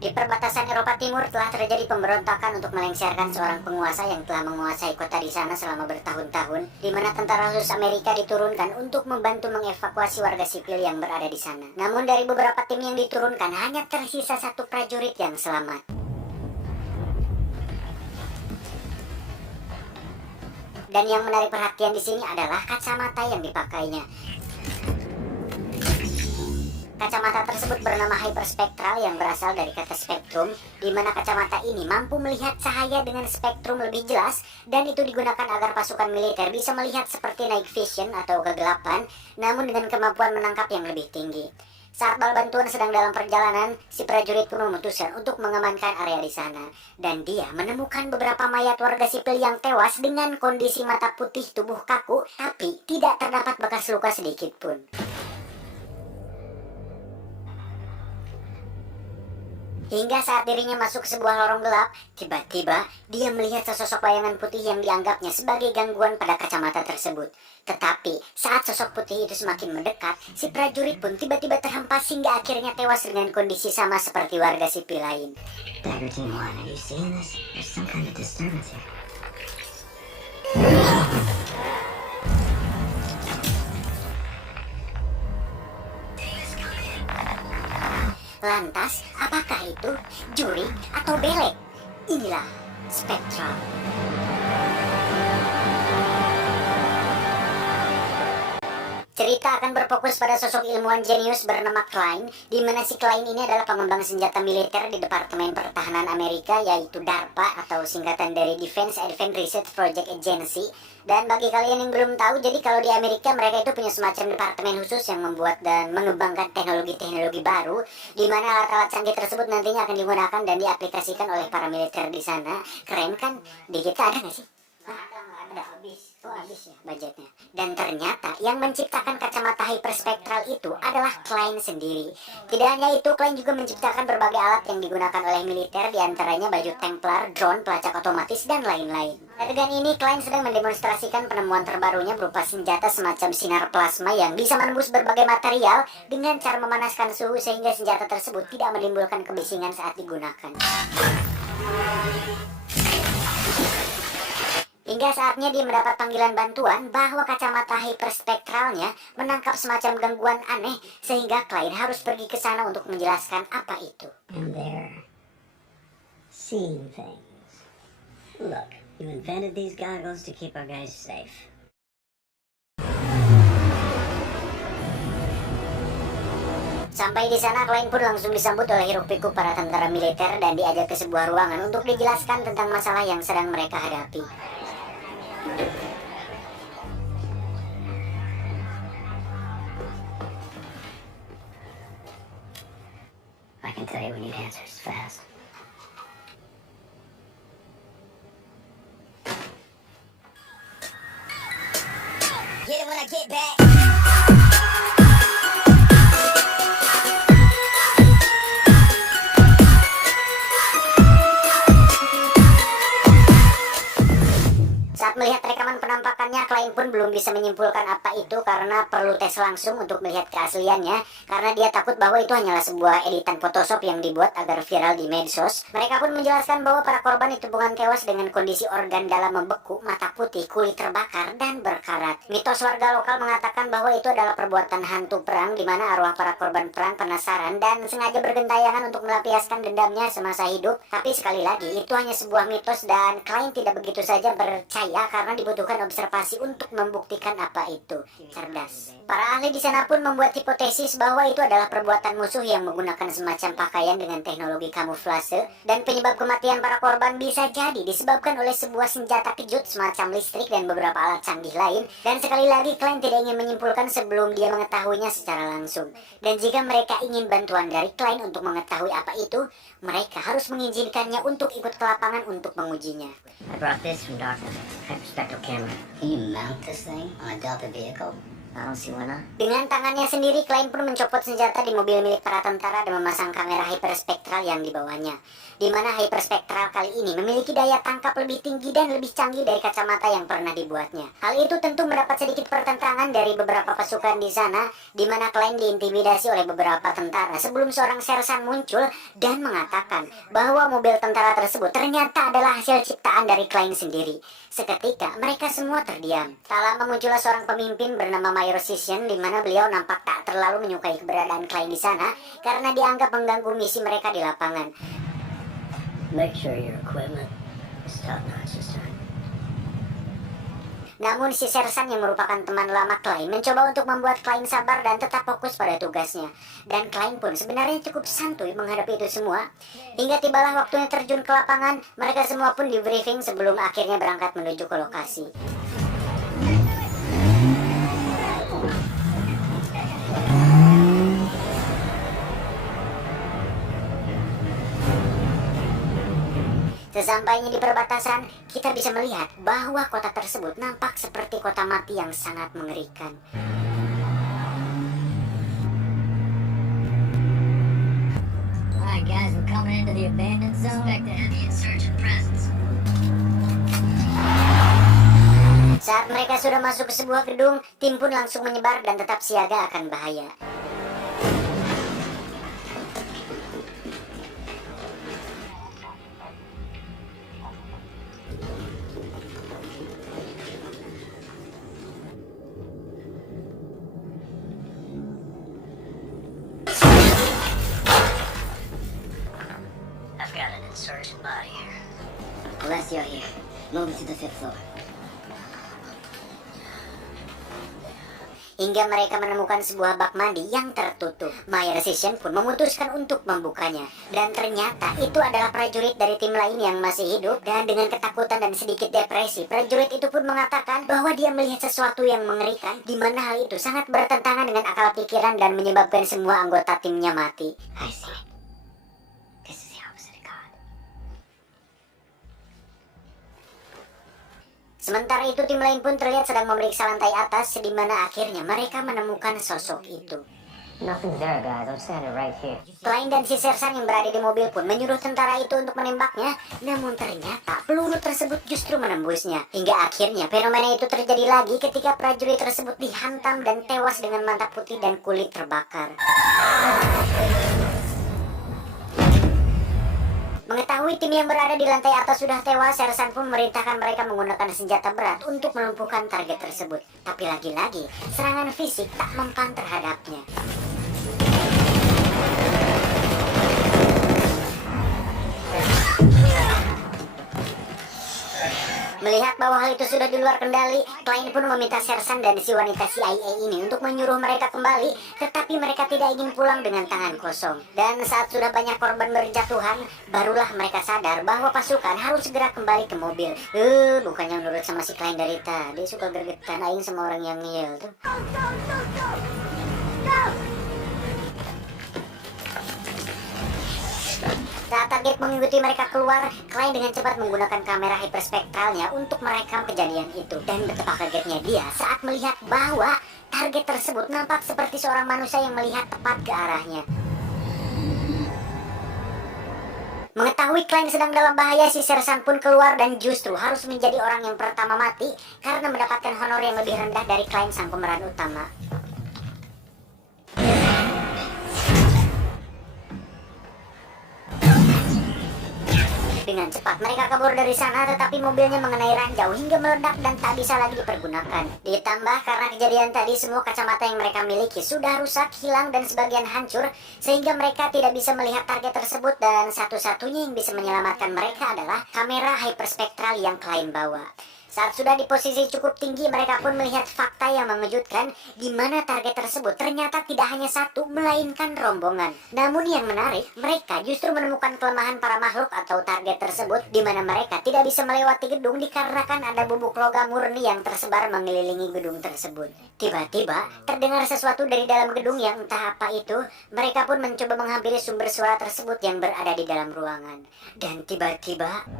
Di perbatasan Eropa Timur telah terjadi pemberontakan untuk melengsarkan seorang penguasa yang telah menguasai kota di sana selama bertahun-tahun, di mana tentara khusus Amerika diturunkan untuk membantu mengevakuasi warga sipil yang berada di sana. Namun dari beberapa tim yang diturunkan, hanya tersisa satu prajurit yang selamat. Dan yang menarik perhatian di sini adalah kacamata yang dipakainya. Kacamata tersebut bernama hyperspektral yang berasal dari kata spektrum, di mana kacamata ini mampu melihat cahaya dengan spektrum lebih jelas, dan itu digunakan agar pasukan militer bisa melihat seperti night vision atau kegelapan, namun dengan kemampuan menangkap yang lebih tinggi. Saat bal bantuan sedang dalam perjalanan, si prajurit pun memutuskan untuk mengamankan area di sana, dan dia menemukan beberapa mayat warga sipil yang tewas dengan kondisi mata putih, tubuh kaku, tapi tidak terdapat bekas luka sedikit pun. Hingga saat dirinya masuk ke sebuah lorong gelap, tiba-tiba dia melihat sesosok bayangan putih yang dianggapnya sebagai gangguan pada kacamata tersebut. Tetapi saat sosok putih itu semakin mendekat, si prajurit pun tiba-tiba terhempas hingga akhirnya tewas dengan kondisi sama seperti warga sipil lain. Dagger Team 1, are you seeing this? There's some kind of disturbance here. Lantas, apakah itu juri atau belek? Inilah Spectral. Cerita akan berfokus pada sosok ilmuwan jenius bernama Klein, di mana si Klein ini adalah pengembang senjata militer di Departemen Pertahanan Amerika, yaitu DARPA atau singkatan dari Defense Advanced Research Project Agency. Dan bagi kalian yang belum tahu, jadi kalau di Amerika mereka itu punya semacam departemen khusus yang membuat dan mengembangkan teknologi-teknologi baru, di mana alat-alat canggih tersebut nantinya akan digunakan dan diaplikasikan oleh para militer di sana. Keren kan? Di kita ada nggak sih? Ada habis ya budgetnya. Dan ternyata yang menciptakan kacamata hyperspektral itu adalah Klein sendiri. Tidak hanya itu, Klein juga menciptakan berbagai alat yang digunakan oleh militer, diantaranya baju Templar, drone, pelacak otomatis, dan lain-lain. Adegan ini Klein sedang mendemonstrasikan penemuan terbarunya berupa senjata semacam sinar plasma yang bisa menembus berbagai material dengan cara memanaskan suhu sehingga senjata tersebut tidak menimbulkan kebisingan saat digunakan. Hingga saatnya dia mendapat panggilan bantuan bahwa kacamata hyperspektralnya menangkap semacam gangguan aneh, sehingga Klein harus pergi ke sana untuk menjelaskan apa itu. And they're seeing things. Look, you invented these goggles to keep our guys safe. Sampai di sana, Klein pun langsung disambut oleh hiruk-pikuk para tentara militer dan diajak ke sebuah ruangan untuk dijelaskan tentang masalah yang sedang mereka hadapi. I can tell you we need answers fast. Get it when I get back. Saat melihat rekaman penampakannya, Klein pun belum bisa menyimpulkan apa itu karena perlu tes langsung untuk melihat keasliannya, karena dia takut bahwa itu hanyalah sebuah editan Photoshop yang dibuat agar viral di medsos. Mereka pun menjelaskan bahwa para korban itu bukan tewas dengan kondisi organ dalam membeku, mata putih, kulit terbakar, dan berkarat. Mitos warga lokal mengatakan bahwa itu adalah perbuatan hantu perang, di mana arwah para korban perang penasaran dan sengaja bergentayangan untuk melampiaskan dendamnya semasa hidup. Tapi sekali lagi, itu hanya sebuah mitos dan Klein tidak begitu saja percaya karena dibutuhkan observasi untuk membuktikan apa itu. Cerdas. Para ahli di sana pun membuat hipotesis bahwa itu adalah perbuatan musuh yang menggunakan semacam pakaian dengan teknologi kamuflase, dan penyebab kematian para korban bisa jadi disebabkan oleh sebuah senjata kejut semacam listrik dan beberapa alat canggih lain. Dan sekali lagi, Klein tidak ingin menyimpulkan sebelum dia mengetahuinya secara langsung. Dan jika mereka ingin bantuan dari Klein untuk mengetahui apa itu, mereka harus mengizinkannya untuk ikut ke lapangan untuk mengujinya. I brought this from Doctor. Hyperspectral camera. Can you mount this thing on a Delta vehicle? I don't see why not. Dengan tangannya sendiri, Klein pun mencopot senjata di mobil milik para tentara dan memasang kamera hyperspektral yang dibawanya. Di mana hyperspektral kali ini memiliki daya tangkap lebih tinggi dan lebih canggih dari kacamata yang pernah dibuatnya. Hal itu tentu mendapat sedikit pertentangan dari beberapa pasukan di sana, di mana Klein diintimidasi oleh beberapa tentara sebelum seorang sersan muncul dan mengatakan bahwa mobil tentara tersebut ternyata adalah hasil ciptaan dari Klein sendiri. Seketika mereka semua terdiam. Tak lama muncullah seorang pemimpin bernama Mayor Sission, di mana beliau nampak tak terlalu menyukai keberadaan Klein di sana karena dianggap mengganggu misi mereka di lapangan. Make sure your equipment is top notch this time. Namun si sersan yang merupakan teman lama Klein mencoba untuk membuat Klein sabar dan tetap fokus pada tugasnya. Dan Klein pun sebenarnya cukup santuy menghadapi itu semua. Hingga tibalah waktunya terjun ke lapangan, mereka semua pun di briefing sebelum akhirnya berangkat menuju ke lokasi. Sesampainya di perbatasan, kita bisa melihat bahwa kota tersebut nampak seperti kota mati yang sangat mengerikan. Alright guys, we're coming into the abandoned zone. Expect a heavy insurgent presence. Saat mereka sudah masuk ke sebuah gedung, tim pun langsung menyebar dan tetap siaga akan bahaya. I've got an insurgent body here. Alessio here. Move to the 5th floor. Hingga mereka menemukan sebuah bak mandi yang tertutup. Mayor Sission pun memutuskan untuk membukanya. Dan ternyata itu adalah prajurit dari tim lain yang masih hidup. Dan dengan ketakutan dan sedikit depresi, prajurit itu pun mengatakan bahwa dia melihat sesuatu yang mengerikan, di mana hal itu sangat bertentangan dengan akal pikiran dan menyebabkan semua anggota timnya mati. I see. This is the opposite of God. Sementara itu tim lain pun terlihat sedang memeriksa lantai atas, di mana akhirnya mereka menemukan sosok itu. Nothing's there, guys. I'm standing right here. Klein dan si sersan yang berada di mobil pun menyuruh tentara itu untuk menembaknya, namun ternyata peluru tersebut justru menembusnya. Hingga akhirnya fenomena itu terjadi lagi ketika prajurit tersebut dihantam dan tewas dengan mata putih dan kulit terbakar. Mengetahui tim yang berada di lantai atas sudah tewas, sersan pun memerintahkan mereka menggunakan senjata berat untuk melumpuhkan target tersebut. Tapi lagi-lagi, serangan fisik tak mempan terhadapnya. Melihat bahwa hal itu sudah di luar kendali, Klein pun meminta sersan dan si wanita CIA ini untuk menyuruh mereka kembali, tetapi mereka tidak ingin pulang dengan tangan kosong. Dan saat sudah banyak korban berjatuhan, barulah mereka sadar bahwa pasukan harus segera kembali ke mobil. Bukannya nurut sama si Klein dari tadi, suka gergetan aing sama orang yang ngeyel tuh. Saat target mengikuti mereka keluar, Klein dengan cepat menggunakan kamera hyperspektralnya untuk merekam kejadian itu. Dan betapa kagetnya dia saat melihat bahwa target tersebut nampak seperti seorang manusia yang melihat tepat ke arahnya. Mengetahui Klein sedang dalam bahaya, si sersan pun keluar dan justru harus menjadi orang yang pertama mati karena mendapatkan honor yang lebih rendah dari Klein sang pemeran utama. Dengan cepat mereka kabur dari sana, tetapi mobilnya mengenai ranjau hingga meledak dan tak bisa lagi dipergunakan. Ditambah karena kejadian tadi, semua kacamata yang mereka miliki sudah rusak, hilang, dan sebagian hancur, sehingga mereka tidak bisa melihat target tersebut, dan satu-satunya yang bisa menyelamatkan mereka adalah kamera hyperspektral yang Klein bawa. Saat sudah di posisi cukup tinggi, mereka pun melihat fakta yang mengejutkan, di mana target tersebut ternyata tidak hanya satu, melainkan rombongan. Namun yang menarik, mereka justru menemukan kelemahan para makhluk atau target tersebut, di mana mereka tidak bisa melewati gedung dikarenakan ada bubuk logam murni yang tersebar mengelilingi gedung tersebut. Tiba-tiba, terdengar sesuatu dari dalam gedung yang entah apa itu. Mereka pun mencoba menghampiri sumber suara tersebut yang berada di dalam ruangan. Dan tiba-tiba,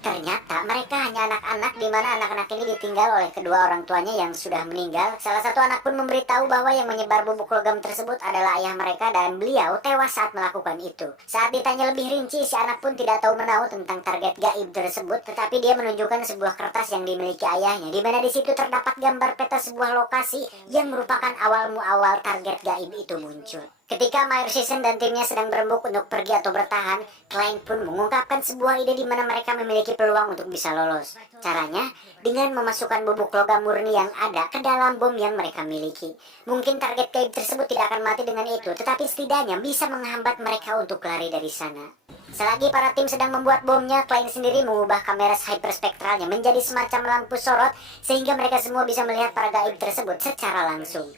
Ternyata mereka hanya anak-anak, di mana anak-anak ini ditinggal oleh kedua orang tuanya yang sudah meninggal. Salah satu anak pun memberitahu bahwa yang menyebar bubuk logam tersebut adalah ayah mereka dan beliau tewas saat melakukan itu. Saat ditanya lebih rinci, si anak pun tidak tahu menahu tentang target gaib tersebut, tetapi dia menunjukkan sebuah kertas yang dimiliki ayahnya, di mana di situ terdapat gambar peta sebuah lokasi yang merupakan awal muawal target gaib itu muncul. Ketika Mayor Season dan timnya sedang berembuk untuk pergi atau bertahan, Klein pun mengungkapkan sebuah ide di mana mereka memiliki peluang untuk bisa lolos. Caranya dengan memasukkan bubuk logam murni yang ada ke dalam bom yang mereka miliki. Mungkin target gaib tersebut tidak akan mati dengan itu, tetapi setidaknya bisa menghambat mereka untuk lari dari sana. Selagi para tim sedang membuat bomnya, Klein sendiri mengubah kamera hyperspektralnya menjadi semacam lampu sorot sehingga mereka semua bisa melihat para gaib tersebut secara langsung.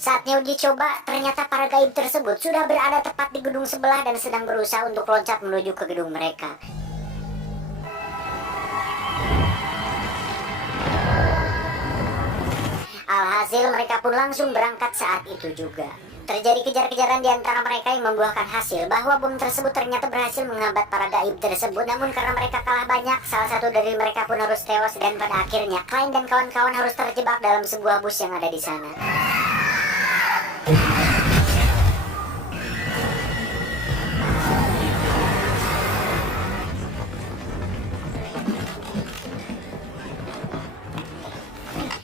Saatnya uji coba, ternyata para gaib tersebut sudah berada tepat di gedung sebelah dan sedang berusaha untuk loncat menuju ke gedung mereka. Alhasil mereka pun langsung berangkat saat itu juga. Terjadi kejar-kejaran di antara mereka yang membuahkan hasil bahwa bom tersebut ternyata berhasil menghambat para gaib tersebut. Namun karena mereka kalah banyak, salah satu dari mereka pun harus tewas dan pada akhirnya Klein dan kawan-kawan harus terjebak dalam sebuah bus yang ada di sana.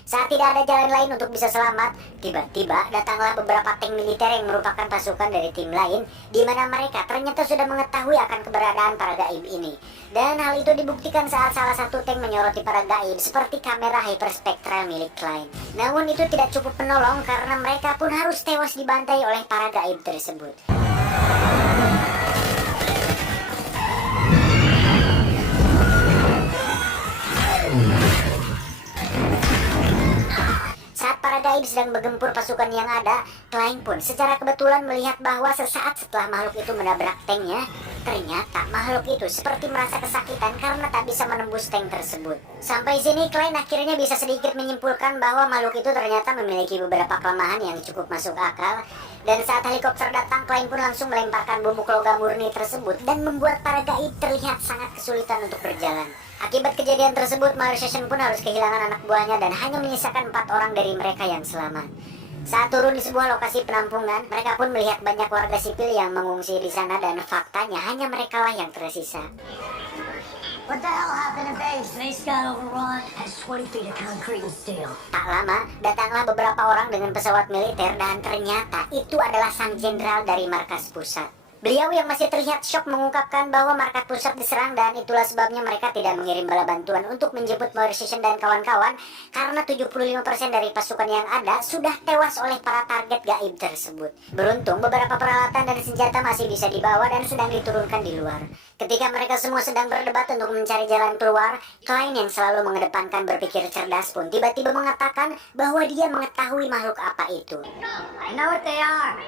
Saat tidak ada jalan lain untuk bisa selamat, tiba-tiba datanglah beberapa tank militer yang merupakan pasukan dari tim lain, di mana mereka ternyata sudah mengetahui akan keberadaan para gaib ini. Dan hal itu dibuktikan saat salah satu tank menyoroti para gaib seperti kamera hyperspektral milik Klein. Namun itu tidak cukup menolong karena mereka pun harus tewas dibantai oleh para gaib tersebut. Saat para gaib sedang bergempur pasukan yang ada, Klein pun secara kebetulan melihat bahwa sesaat setelah makhluk itu menabrak tanknya, ternyata makhluk itu seperti merasa kesakitan karena tak bisa menembus tank tersebut. Sampai sini Klein akhirnya bisa sedikit menyimpulkan bahwa makhluk itu ternyata memiliki beberapa kelemahan yang cukup masuk akal. Dan saat helikopter datang, Klein pun langsung melemparkan bubuk logam murni tersebut dan membuat para gaib terlihat sangat kesulitan untuk berjalan. Akibat kejadian tersebut, Mayor Season pun harus kehilangan anak buahnya dan hanya menyisakan 4 orang dari mereka yang selamat. Saat turun di sebuah lokasi penampungan, mereka pun melihat banyak warga sipil yang mengungsi di sana dan faktanya hanya merekalah yang tersisa. What the hell happened to base? Base got overrun. Has 20 feet of concrete and steel. Tak lama, datanglah beberapa orang dengan pesawat militer dan ternyata itu adalah sang jenderal dari markas pusat. Beliau yang masih terlihat syok mengungkapkan bahwa markas pusat diserang dan itulah sebabnya mereka tidak mengirim bala bantuan untuk menjemput Mayor Season dan kawan-kawan karena 75% dari pasukan yang ada sudah tewas oleh para target gaib tersebut. Beruntung beberapa peralatan dan senjata masih bisa dibawa dan sedang diturunkan di luar. Ketika mereka semua sedang berdebat untuk mencari jalan keluar, Klein yang selalu mengedepankan berpikir cerdas pun tiba-tiba mengatakan bahwa dia mengetahui makhluk apa itu. I know what they are.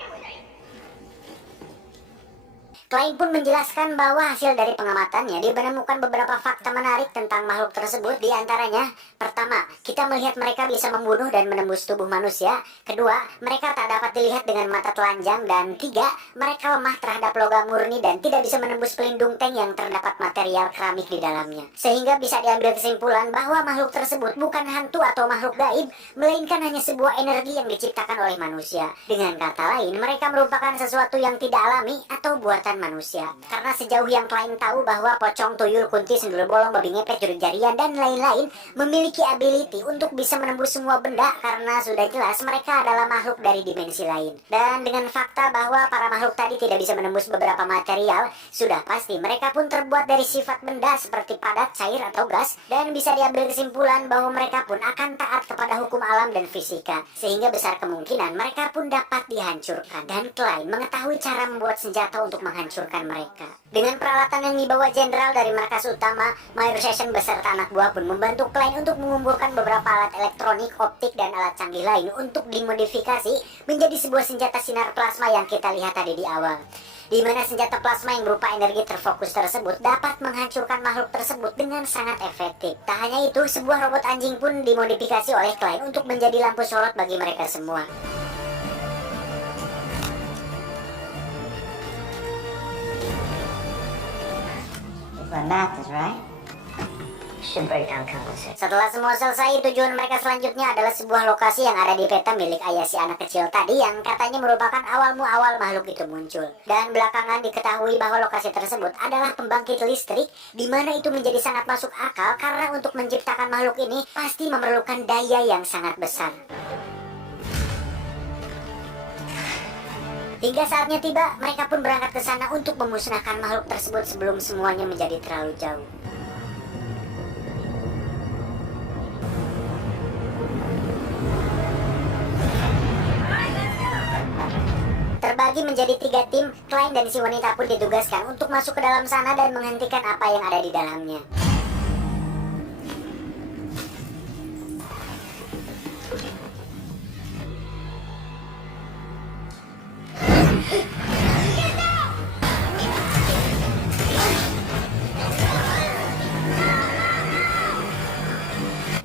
Klein pun menjelaskan bahwa hasil dari pengamatannya dia menemukan beberapa fakta menarik tentang makhluk tersebut. Di antaranya, pertama, kita melihat mereka bisa membunuh dan menembus tubuh manusia. Kedua, mereka tak dapat dilihat dengan mata telanjang. Dan tiga, mereka lemah terhadap logam murni dan tidak bisa menembus pelindung tank yang terdapat material keramik di dalamnya. Sehingga bisa diambil kesimpulan bahwa makhluk tersebut bukan hantu atau makhluk gaib, melainkan hanya sebuah energi yang diciptakan oleh manusia. Dengan kata lain, mereka merupakan sesuatu yang tidak alami atau buatan manusia. Karena sejauh yang Klein tahu bahwa pocong, tuyul, kunti, sendul bolong, babi ngepet, jurus jarian, dan lain-lain memiliki ability untuk bisa menembus semua benda karena sudah jelas mereka adalah makhluk dari dimensi lain. Dan dengan fakta bahwa para makhluk tadi tidak bisa menembus beberapa material, sudah pasti mereka pun terbuat dari sifat benda seperti padat, cair, atau gas, dan bisa diambil kesimpulan bahwa mereka pun akan taat kepada hukum alam dan fisika, sehingga besar kemungkinan mereka pun dapat dihancurkan. Dan Klein mengetahui cara membuat senjata untuk menghancurkan mereka. Dengan peralatan yang dibawa jenderal dari markas utama, Mayor Season beserta anak buah pun membantu Klein untuk mengumpulkan beberapa alat elektronik, optik, dan alat canggih lain untuk dimodifikasi menjadi sebuah senjata sinar plasma yang kita lihat tadi di awal. Di mana senjata plasma yang berupa energi terfokus tersebut dapat menghancurkan makhluk tersebut dengan sangat efektif. Tak hanya itu, sebuah robot anjing pun dimodifikasi oleh Klein untuk menjadi lampu sorot bagi mereka semua. Well, math is right. Should break down conversation. Setelah semua selesai, tujuan mereka selanjutnya adalah sebuah lokasi yang ada di peta milik ayah si anak kecil tadi yang katanya merupakan awal makhluk itu muncul. Dan belakangan diketahui bahwa lokasi tersebut adalah pembangkit listrik, di mana itu menjadi sangat masuk akal karena untuk menciptakan makhluk ini pasti memerlukan daya yang sangat besar. Hingga saatnya tiba, mereka pun berangkat ke sana untuk memusnahkan makhluk tersebut sebelum semuanya menjadi terlalu jauh. Terbagi menjadi 3 tim, Klein dan si wanita pun ditugaskan untuk masuk ke dalam sana dan menghentikan apa yang ada di dalamnya.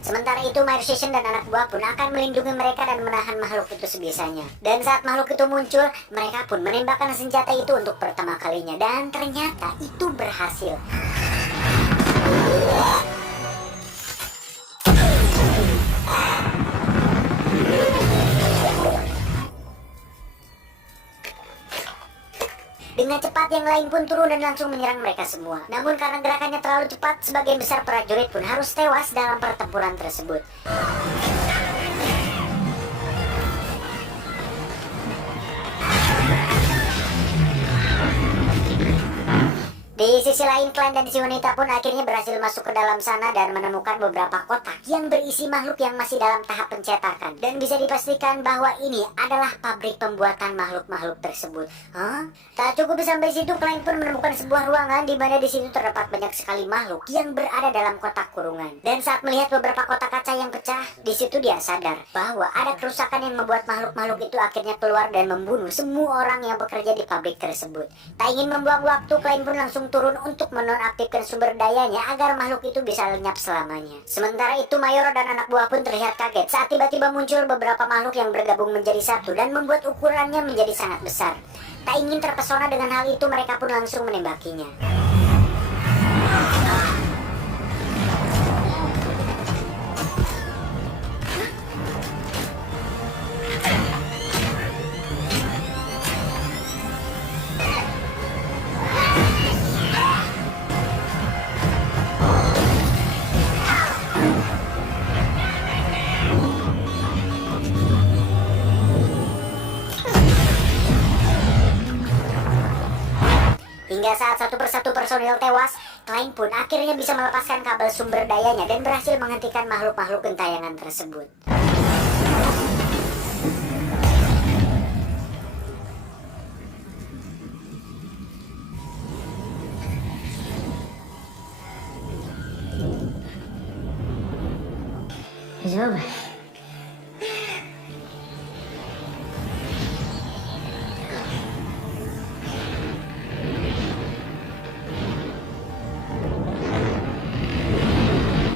Sementara itu, Marcian dan anak buah pun akan melindungi mereka dan menahan makhluk itu sebisanya. Dan saat makhluk itu muncul, mereka pun menembakkan senjata itu untuk pertama kalinya. Dan ternyata itu berhasil. Dengan cepat yang lain pun turun dan langsung menyerang mereka semua. Namun karena gerakannya terlalu cepat, sebagian besar prajurit pun harus tewas dalam pertempuran tersebut. Di sisi lain, Klein dan si wanita pun akhirnya berhasil masuk ke dalam sana dan menemukan beberapa kotak yang berisi makhluk yang masih dalam tahap pencetakan. Dan bisa dipastikan bahwa ini adalah pabrik pembuatan makhluk-makhluk tersebut. Tak cukup sampai situ, Klein pun menemukan sebuah ruangan di mana di situ terdapat banyak sekali makhluk yang berada dalam kotak kurungan. Dan saat melihat beberapa kotak kaca yang pecah, di situ dia sadar bahwa ada kerusakan yang membuat makhluk-makhluk itu akhirnya keluar dan membunuh semua orang yang bekerja di pabrik tersebut. Tak ingin membuang waktu, Klein pun langsung turun untuk menonaktifkan sumber dayanya agar makhluk itu bisa lenyap selamanya. Sementara itu, Mayoro dan anak buah pun terlihat kaget saat tiba-tiba muncul beberapa makhluk yang bergabung menjadi satu dan membuat ukurannya menjadi sangat besar. Tak ingin terpesona dengan hal itu, mereka pun langsung menembakinya. Hingga saat satu persatu personil tewas, Klein pun akhirnya bisa melepaskan kabel sumber dayanya dan berhasil menghentikan makhluk-makhluk gentayangan tersebut. It's over.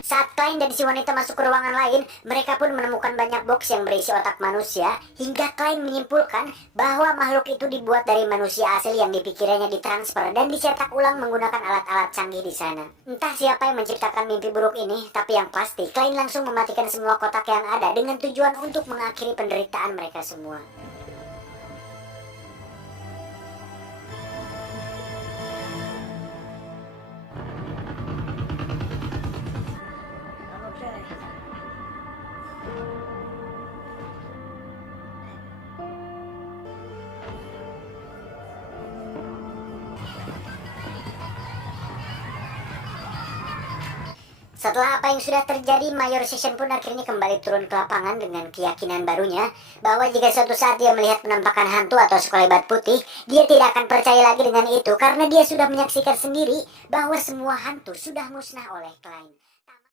Saat Klein dan si wanita masuk ke ruangan lain, mereka pun menemukan banyak box yang berisi otak manusia, hingga Klein menyimpulkan bahwa makhluk itu dibuat dari manusia asli yang dipikirnya ditransfer dan dicetak ulang menggunakan alat-alat canggih di sana. Entah siapa yang menciptakan mimpi buruk ini, tapi yang pasti Klein langsung mematikan semua kotak yang ada dengan tujuan untuk mengakhiri penderitaan mereka semua. Setelah apa yang sudah terjadi, Mayor Session pun akhirnya kembali turun ke lapangan dengan keyakinan barunya bahwa jika suatu saat dia melihat penampakan hantu atau sekelebat putih, dia tidak akan percaya lagi dengan itu karena dia sudah menyaksikan sendiri bahwa semua hantu sudah musnah oleh Klein.